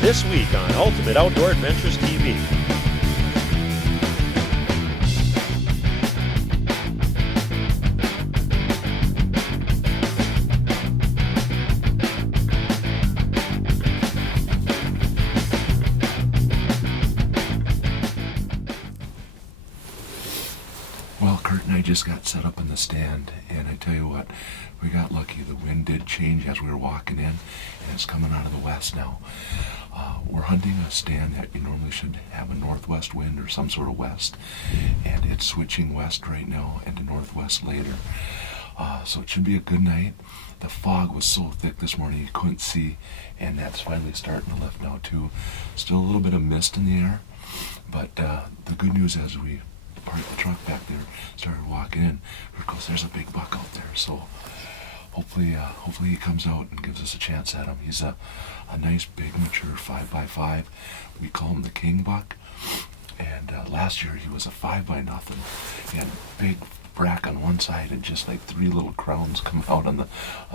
This week on Ultimate Outdoor Adventures TV. Well, Kurt and I just got set up in the stand, and I tell you what, we got lucky. The wind did change as we were walking in, and it's coming out of the west now. We're hunting a stand that you normally should have a northwest wind or some sort of west, and it's switching west right now and to northwest later. So it should be a good night. The fog was so thick this morning you couldn't see, and that's finally starting to lift now too. Still a little bit of mist in the air, but the good news is we parked the truck back there, started walking in. Of course, there's a big buck out there, so hopefully he comes out and gives us a chance at him. He's a nice big mature 5x5. We call him the king buck, and last year he was a 5x0. He had a big brack on one side and just like 3 little crowns come out on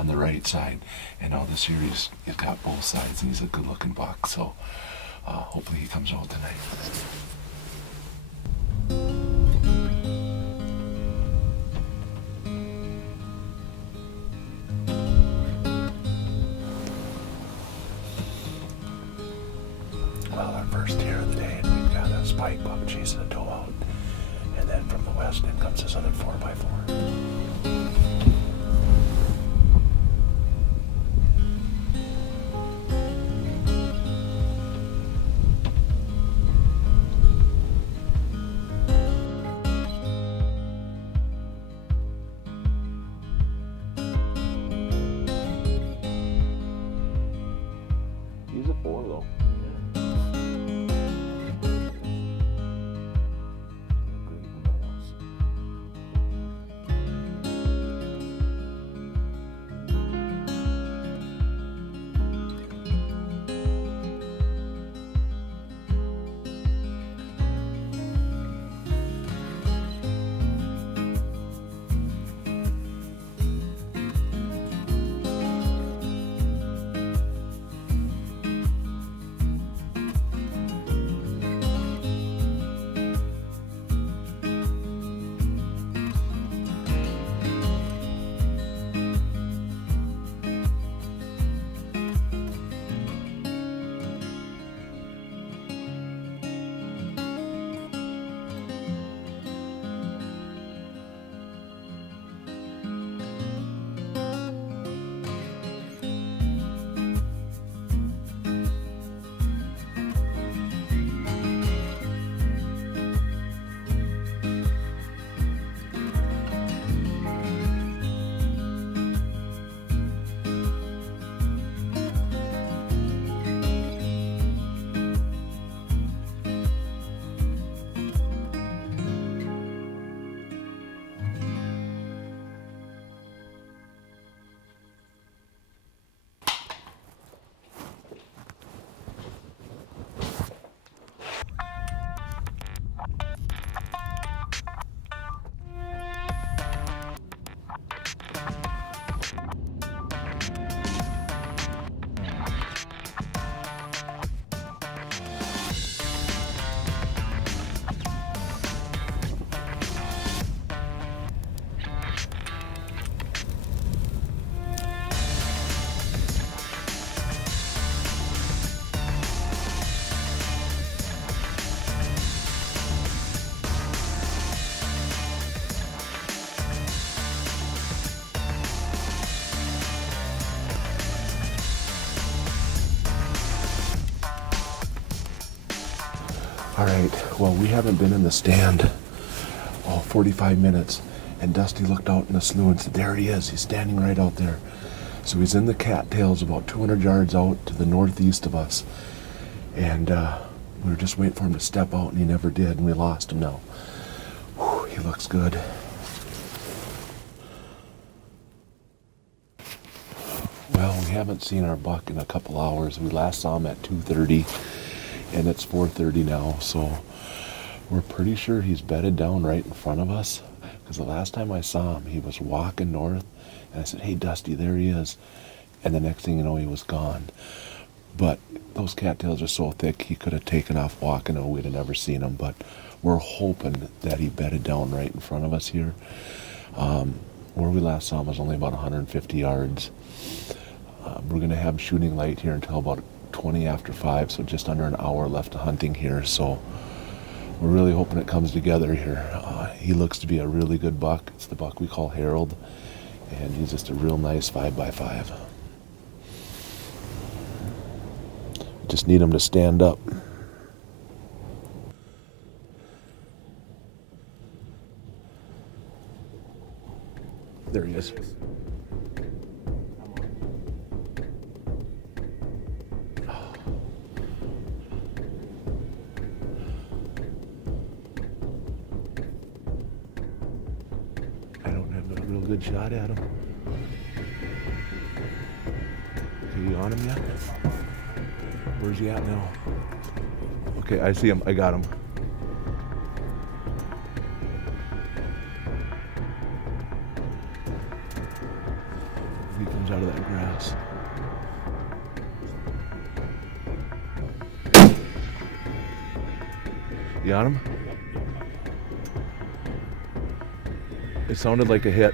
the right side, and now this year he's got both sides, and he's a good looking buck, so hopefully he comes out tonight. Well, our first deer of the day, and we've got a spike buck chasing a doe out, and then from the west in comes this other 4x4. He's a 4 though. All right, well, we haven't been in the stand 45 minutes, and Dusty looked out in the slough and said, there he is, he's standing right out there. So he's in the cattails about 200 yards out to the northeast of us, and we were just waiting for him to step out, and he never did, and we lost him now. Whew, he looks good. Well, we haven't seen our buck in a couple hours. We last saw him at 2:30. And it's 4:30 now, so we're pretty sure he's bedded down right in front of us, because the last time I saw him, he was walking north, and I said, hey, Dusty, there he is, and the next thing you know, he was gone. But those cattails are so thick he could have taken off walking and we'd have never seen him, but we're hoping that he bedded down right in front of us here. Where we last saw him was only about 150 yards. We're going to have shooting light here until about 20 after 5, so just under an hour left of hunting here. So we're really hoping it comes together here. He looks to be a really good buck. It's the buck we call Harold, and he's just a real nice 5x5. Just need him to stand up. There he is. I don't have a real good shot at him. Are you on him yet? Where's he at now? Okay, I see him. I got him. He comes out of that grass. You on him? It sounded like a hit.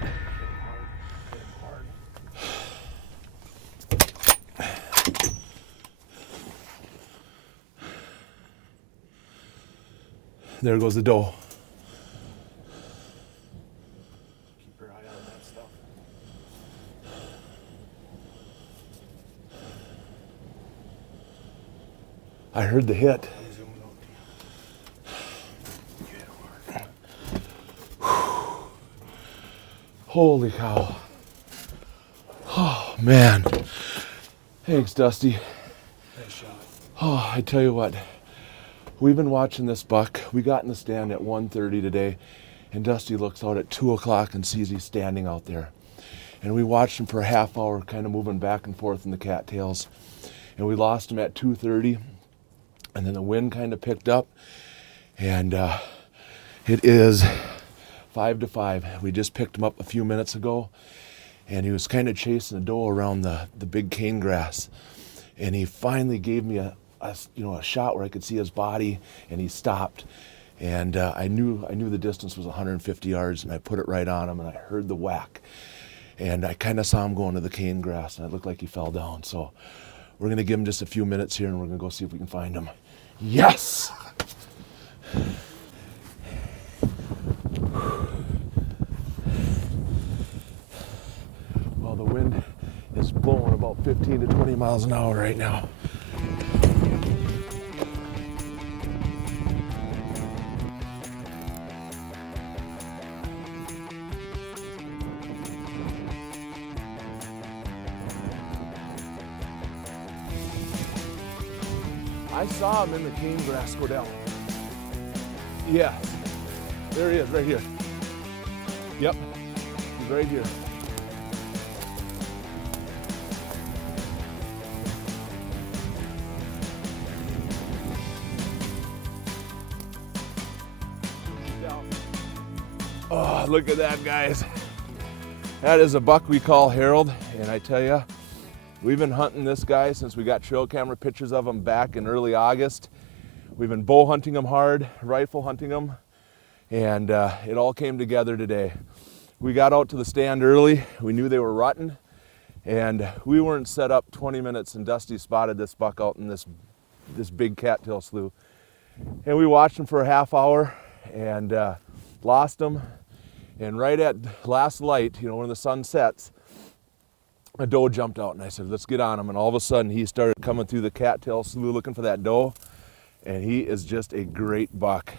There goes the doe. Keep your eye on that stuff. I heard the hit. Holy cow. Oh, man. Thanks, Dusty. Nice shot. Oh, I tell you what. We've been watching this buck. We got in the stand at 1:30 today, and Dusty looks out at 2 o'clock and sees he's standing out there. And we watched him for a half hour, kind of moving back and forth in the cattails. And we lost him at 2:30, and then the wind kind of picked up, and it is 5-5. We just picked him up a few minutes ago, and he was kind of chasing a doe around the big cane grass. And he finally gave me a shot where I could see his body, and he stopped. And I knew the distance was 150 yards, and I put it right on him, and I heard the whack. And I kind of saw him going to the cane grass, and it looked like he fell down. So we're going to give him just a few minutes here, and we're going to go see if we can find him. Yes! Well, the wind is blowing about 15 to 20 miles an hour right now. I saw him in the cane grass go down. Yeah, there he is, right here. Yep, he's right here. Oh, look at that, guys. That is a buck we call Harold, and I tell you, we've been hunting this guy since we got trail camera pictures of him back in early August. We've been bow hunting him hard, rifle hunting him, and it all came together today. We got out to the stand early. We knew they were rutting, and we weren't set up 20 minutes, and Dusty spotted this buck out in this big cattail slough. And we watched him for a half hour and lost him. And right at last light, when the sun sets, a doe jumped out, and I said, let's get on him. And all of a sudden, he started coming through the cattail slough looking for that doe, and he is just a great buck.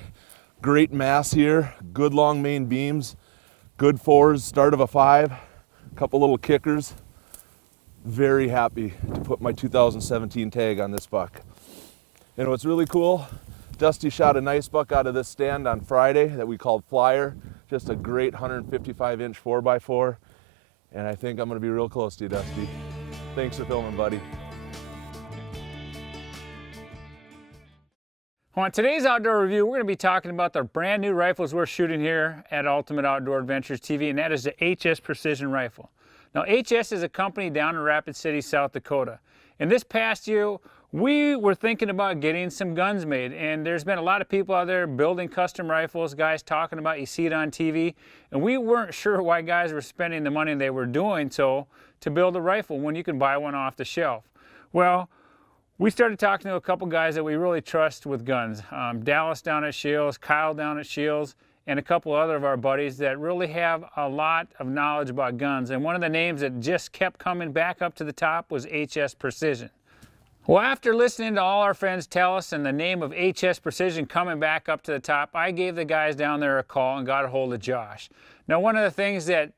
Great mass here, good long main beams, good fours, start of a 5, a couple little kickers. Very happy to put my 2017 tag on this buck. And what's really cool, Dusty shot a nice buck out of this stand on Friday that we called Flyer, just a great 155-inch 4x4. And I think I'm going to be real close to you, Dusty. Thanks for filming, buddy. On today's outdoor review, we're going to be talking about the brand new rifles we're shooting here at Ultimate Outdoor Adventures TV, and that is the HS Precision Rifle. Now, HS is a company down in Rapid City, South Dakota. And this past year, We were thinking about getting some guns made, and there's been a lot of people out there building custom rifles, guys talking about, you see it on TV, and we weren't sure why guys were spending the money they were doing so to build a rifle when you can buy one off the shelf. Well, we started talking to a couple guys that we really trust with guns. Dallas down at Shields, Kyle down at Shields, and a couple other of our buddies that really have a lot of knowledge about guns. And one of the names that just kept coming back up to the top was HS Precision. Well, after listening to all our friends tell us and the name of HS Precision coming back up to the top, I gave the guys down there a call and got a hold of Josh. Now, one of the things that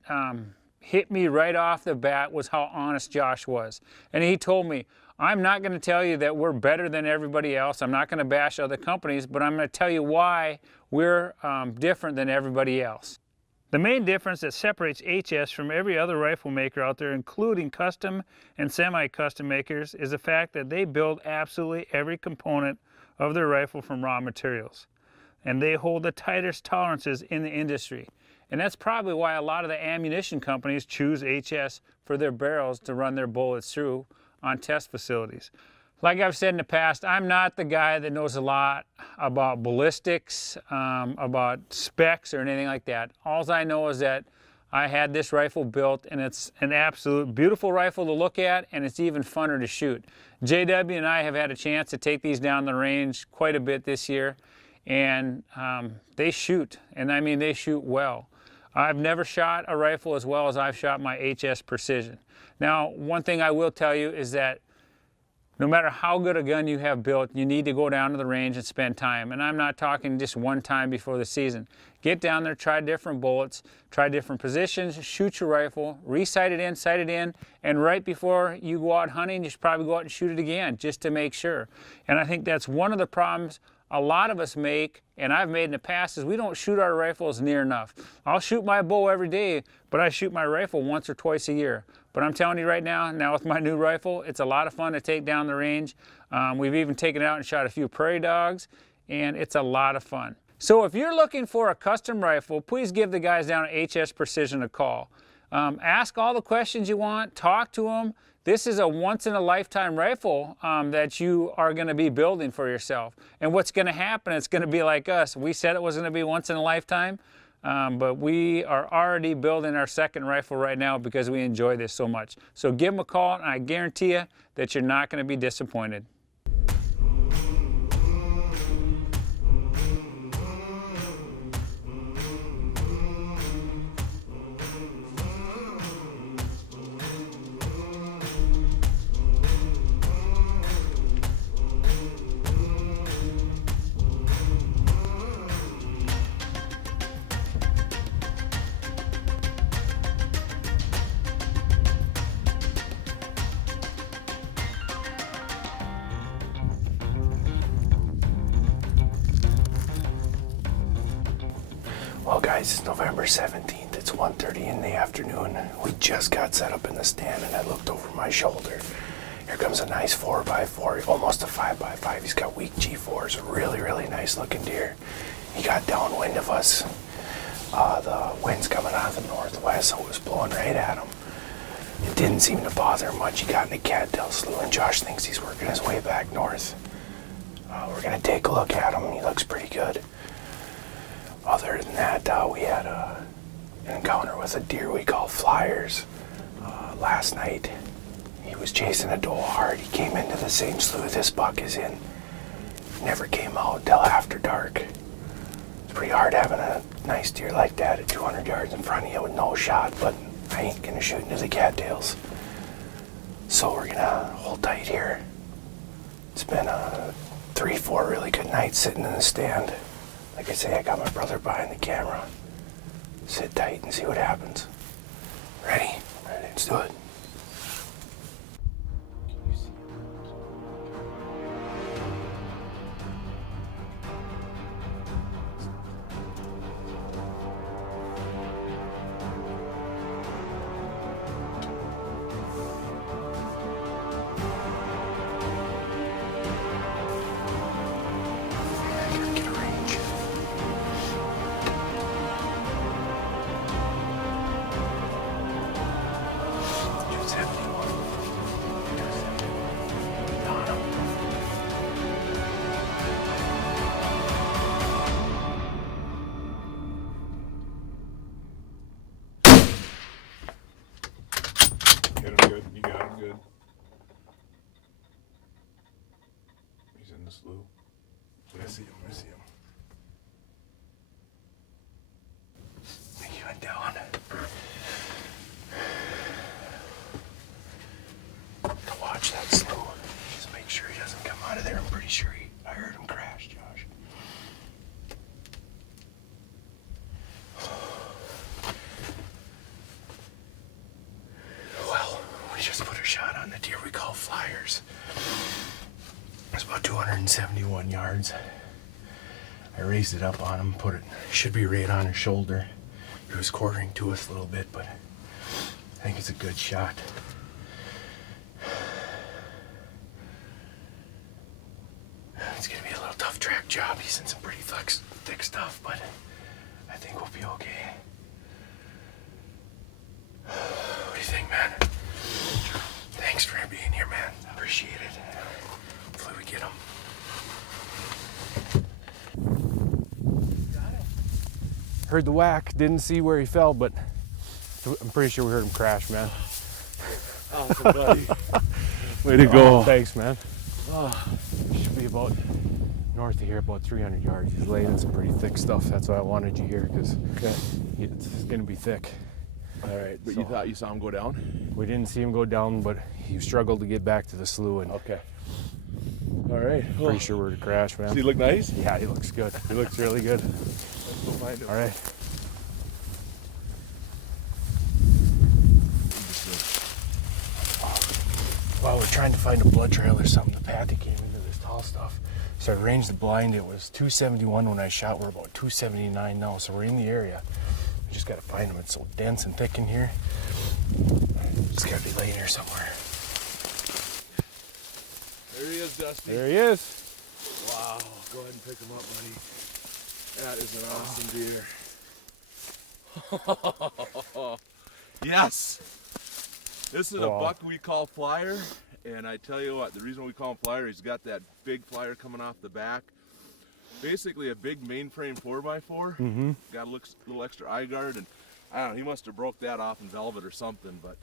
hit me right off the bat was how honest Josh was. And he told me, I'm not going to tell you that we're better than everybody else. I'm not going to bash other companies, but I'm going to tell you why we're different than everybody else. The main difference that separates HS from every other rifle maker out there, including custom and semi-custom makers, is the fact that they build absolutely every component of their rifle from raw materials. And they hold the tightest tolerances in the industry. And that's probably why a lot of the ammunition companies choose HS for their barrels to run their bullets through on test facilities. Like I've said in the past, I'm not the guy that knows a lot about ballistics, about specs or anything like that. All I know is that I had this rifle built, and it's an absolute beautiful rifle to look at, and it's even funner to shoot. JW and I have had a chance to take these down the range quite a bit this year, and they shoot, and I mean they shoot well. I've never shot a rifle as well as I've shot my HS Precision. Now, one thing I will tell you is that no matter how good a gun you have built, you need to go down to the range and spend time. And I'm not talking just one time before the season. Get down there, try different bullets, try different positions, shoot your rifle, re-sight it in, and right before you go out hunting, you should probably go out and shoot it again just to make sure. And I think that's one of the problems a lot of us make, and I've made in the past, is we don't shoot our rifles near enough. I'll shoot my bow every day, but I shoot my rifle once or twice a year. But I'm telling you right now with my new rifle, it's a lot of fun to take down the range. We've even taken it out and shot a few prairie dogs, and it's a lot of fun. So if you're looking for a custom rifle, please give the guys down at HS Precision a call. Ask all the questions you want, talk to them. This is a once-in-a-lifetime rifle that you are going to be building for yourself. And what's going to happen, it's going to be like us. We said it was going to be once in a lifetime, but we are already building our second rifle right now because we enjoy this so much. So give them a call, and I guarantee you that you're not going to be disappointed. Well guys, it's November 17th, it's 1:30 in the afternoon. We just got set up in the stand and I looked over my shoulder. Here comes a nice 4x4, almost a 5x5. He's got weak G4s, really, really nice looking deer. He got downwind of us. The wind's coming out of the northwest, so it was blowing right at him. It didn't seem to bother him much. He got in a cattail slough and Josh thinks he's working his way back north. We're gonna take a look at him. He looks pretty good. Other than that, we had an encounter with a deer we call flyers last night. He was chasing a doe hard. He came into the same slough this buck is in. Never came out until after dark. It's pretty hard having a nice deer like that at 200 yards in front of you with no shot, but I ain't gonna shoot into the cattails. So we're gonna hold tight here. It's been 3-4 really good nights sitting in the stand. Like I say, I got my brother behind the camera. Sit tight and see what happens. Ready? Ready, let's do it. Get a range. He's in the slough. I see him. He went down. To watch that slough. Just make sure he doesn't come out of there. I'm pretty sure I heard him crash, Josh. Well, we just put a shot on the deer we call flyers. It's about 271 yards. I raised it up on him, put it, should be right on his shoulder. He was quartering to us a little bit, but I think it's a good shot. It's gonna be a little tough track job. He's in some pretty thick stuff, but I think we'll be okay. What do you think, man? Thanks for being here, man. Appreciate it. Hopefully we get him. Heard the whack, didn't see where he fell, but I'm pretty sure we heard him crash, man. Awesome, buddy. Way to go. Thanks, man. Should be about north of here, about 300 yards. He's laying in some pretty thick stuff. That's why I wanted you here, because it's going to be thick. All right, but you thought you saw him go down? We didn't see him go down, but he struggled to get back to the slough. And Okay. All right. pretty sure we're to crash, man. Does he look nice? Yeah, he looks good. He looks really good. Let's go find him. All right. While we're trying to find a blood trail or something, the path he came into this tall stuff. So I ranged the blind. It was 271 when I shot. We're about 279 now, so we're in the area. We just got to find him. It's so dense and thick in here. Just got to be laying here somewhere. There he is, Dusty. There he is. Wow. Go ahead and pick him up, buddy. That is an awesome deer. Yes. This is a buck we call Flyer, and I tell you what, the reason we call him Flyer, he's got that big flyer coming off the back. Basically a big mainframe 4x4. Mm-hmm. Got a little extra eye guard, and I don't know, he must have broke that off in velvet or something, but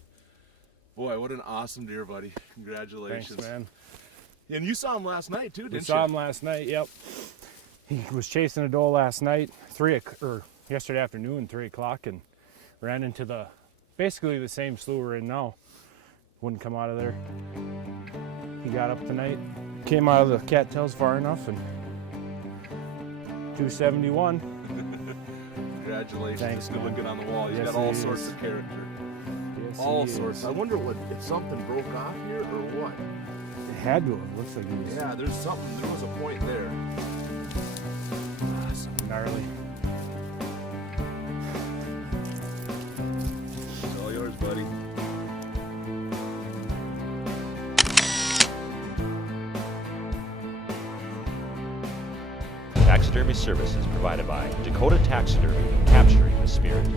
boy, what an awesome deer, buddy. Congratulations. Thanks, man. And you saw him last night too, didn't you? Saw him last night, yep. He was chasing a doe last night, yesterday afternoon, 3 o'clock, and ran into basically the same slough we're in now. Wouldn't come out of there. He got up tonight, came out of the cattails far enough, and 271. Congratulations. Thanks, Good man. looking on the wall. He's Yes, got all he sorts is. of character. Yes, All he sorts. is. I wonder if something broke off here or what. It had to have. Looks like he was Yeah, there's something. There was a point there. something gnarly. It's all yours, buddy. Taxidermy services provided by Dakota Taxidermy, capturing the spirit.